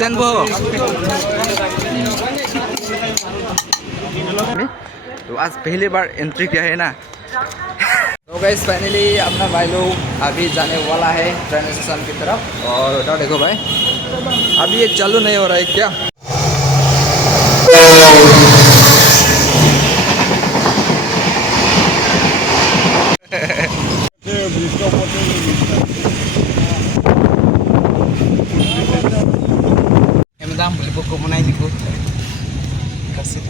जितेन वो तो आज पहली बार एंट्री किया है ना। तो गाइस फाइनली अपना भाई लोग अभी जाने वाला है ट्रेन स्टेशन की तरफ। और उधर देखो भाई अभी ये चालू नहीं हो रहा है क्या। Emang boleh buku mana ini bu? Kasih.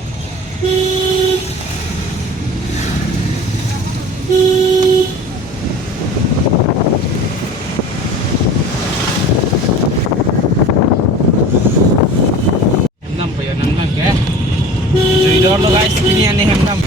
Hemdam po yun, hemdam kaya. Joy lo guys, pinihan ni hemdam.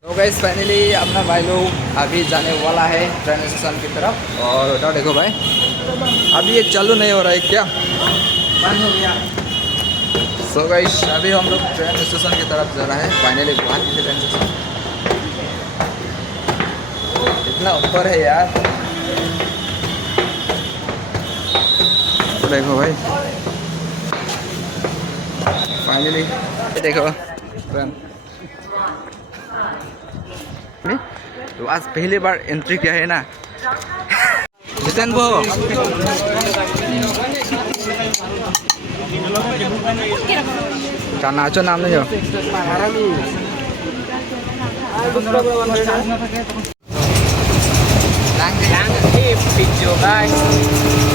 तो गाइस फाइनली अपना भाई लोग अभी जाने वाला है ट्रेन स्टेशन की तरफ। और उधर देखो भाई अभी ये चालू नहीं हो रहा है क्या, बंद हो गया। सो गाइस अभी हम लोग ट्रेन स्टेशन की तरफ जा रहा है फाइनली गुवाहाटी के ट्रेन स्टेशन। इतना ऊपर है यार। तो देखो भाई फाइनली देखो ट्रेन। तो आज पहली बार एंट्री किया है ना। जितेन वो नाचो नाम नहीं हो। Lang, lang, video guys.